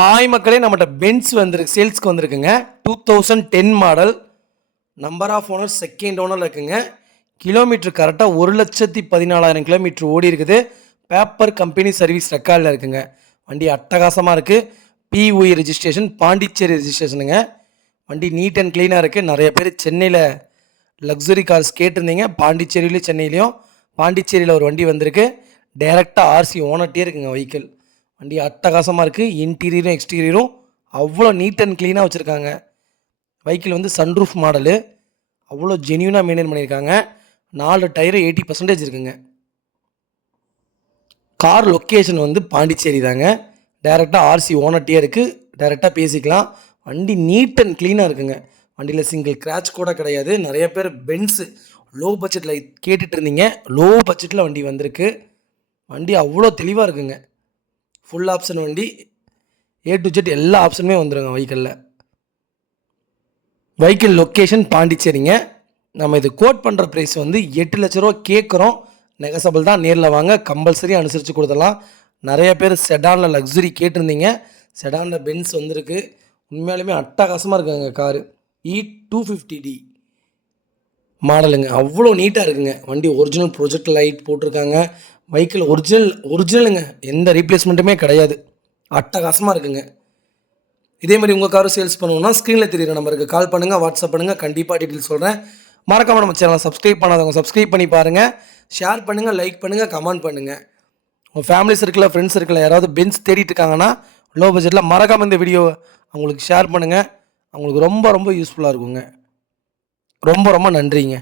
Hi மக்களே, நம்மகிட்ட Benz வந்திருக்கு, சேல்ஸ்க்கு வந்திருக்குங்க. 2010 model. Number of owner second ஓனரில் இருக்குங்க. கிலோமீட்டர் கரெக்டாக 1,14,000 கிலோமீட்டர் ஓடி இருக்குது. பேப்பர் கம்பெனி சர்வீஸ் ரெக்கார்டில் இருக்குங்க. வண்டி அட்டகாசமாக இருக்குது. பிஒய் ரெஜிஸ்ட்ரேஷன், பாண்டிச்சேரி ரெஜிஸ்ட்ரேஷனுங்க. வண்டி நீட் அண்ட் க்ளீனாக இருக்குது. நிறைய பேர் சென்னையில் லக்ஸுரி கார்ஸ் கேட்டிருந்தீங்க. பாண்டிச்சேரியிலையும் சென்னையிலையும். பாண்டிச்சேரியில் ஒரு வண்டி வந்திருக்கு. டைரெக்டாக ஆர்சி ஓனர்ட்டே இருக்குங்க வெஹிக்கிள். வண்டி அட்டகாசமாக இருக்குது. இன்டீரியரும் எக்ஸ்டீரியரும் அவ்வளோ நீட் அண்ட் க்ளீனாக வச்சுருக்காங்க. வெஹிக்கிள் வந்து சன்ரூஃப் மாடலு. அவ்வளோ ஜென்யூனாக மெயின்டைன் பண்ணியிருக்காங்க. 4 டயரு 80% இருக்குங்க. கார் லொக்கேஷன் வந்து பாண்டிச்சேரி தாங்க. டைரெக்டாக ஆர்சி ஓனர்ட்டே இருக்குது. டைரெக்டாக பேசிக்கலாம். வண்டி நீட் அண்ட் க்ளீனாக இருக்குங்க. வண்டியில் சிங்கிள் கிராச் கூட கிடையாது. நிறைய பேர் பென்ஸு லோ பட்ஜெட்டில் கேட்டுட்டு இருந்தீங்க. லோ பட்ஜெட்டில் வண்டி வந்திருக்கு. வண்டி அவ்வளோ தெளிவாக இருக்குங்க. ஃபுல் ஆப்ஷன் வண்டி. A to Z எல்லா ஆப்ஷனுமே வந்துடுங்க வெஹிக்கிளில். Vehicle location பாண்டிச்சேரிங்க. நம்ம இது கோட் பண்ணுற ப்ரைஸ் வந்து 8 லட்ச ரூபா கேட்குறோம். நெகசபிள் தான். நேரில் வாங்க, கம்பல்சரி அனுசரித்து கொடுத்துடலாம். நிறைய பேர் செடானில் லக்ஸுரி கேட்டிருந்தீங்க. செடானில் பென்ஸ் வந்திருக்கு. உண்மையாலுமே அட்டகாசமாக இருக்குங்க காரு. E250D மாடலுங்க. அவ்வளோ நீட்டாக இருக்குங்க. வண்டி ஒரிஜினல் ப்ரொஜெக்ட் லைட் போட்டிருக்காங்க. வெஹிக்கிள் ஒரிஜினலுங்க. எந்த ரீப்ளேஸ்மெண்ட்டுமே கிடையாது. அட்டகாசமாக இருக்குங்க. இதே மாதிரி உங்கள் காரும் சேல்ஸ் பண்ணணும்னா ஸ்க்ரீனில் தெரியுற நம்பருக்கு கால் பண்ணுங்கள், வாட்ஸ்அப் பண்ணுங்கள். கண்டிப்பாக டீட்டெயில் சொல்கிறேன். மறக்காமல் நம்ம சேனலை சப்ஸ்கிரைப் பண்ணாதவங்க சப்ஸ்கிரைப் பண்ணி பாருங்கள். ஷேர் பண்ணுங்கள், லைக் பண்ணுங்கள், கமெண்ட் பண்ணுங்கள். உங்கள் ஃபேமிலி சர்க்கிளில், ஃப்ரெண்ட்ஸ் சர்க்கிளில் யாராவது பென்ஸ் தேடிட்டு இருக்காங்கன்னா லோ பட்ஜெட்டில் மறக்காமல் இந்த வீடியோவை அவங்களுக்கு ஷேர் பண்ணுங்கள். அவங்களுக்கு ரொம்ப ரொம்ப யூஸ்ஃபுல்லாக இருக்குங்க. ரொம்ப ரொம்ப நன்றிங்க.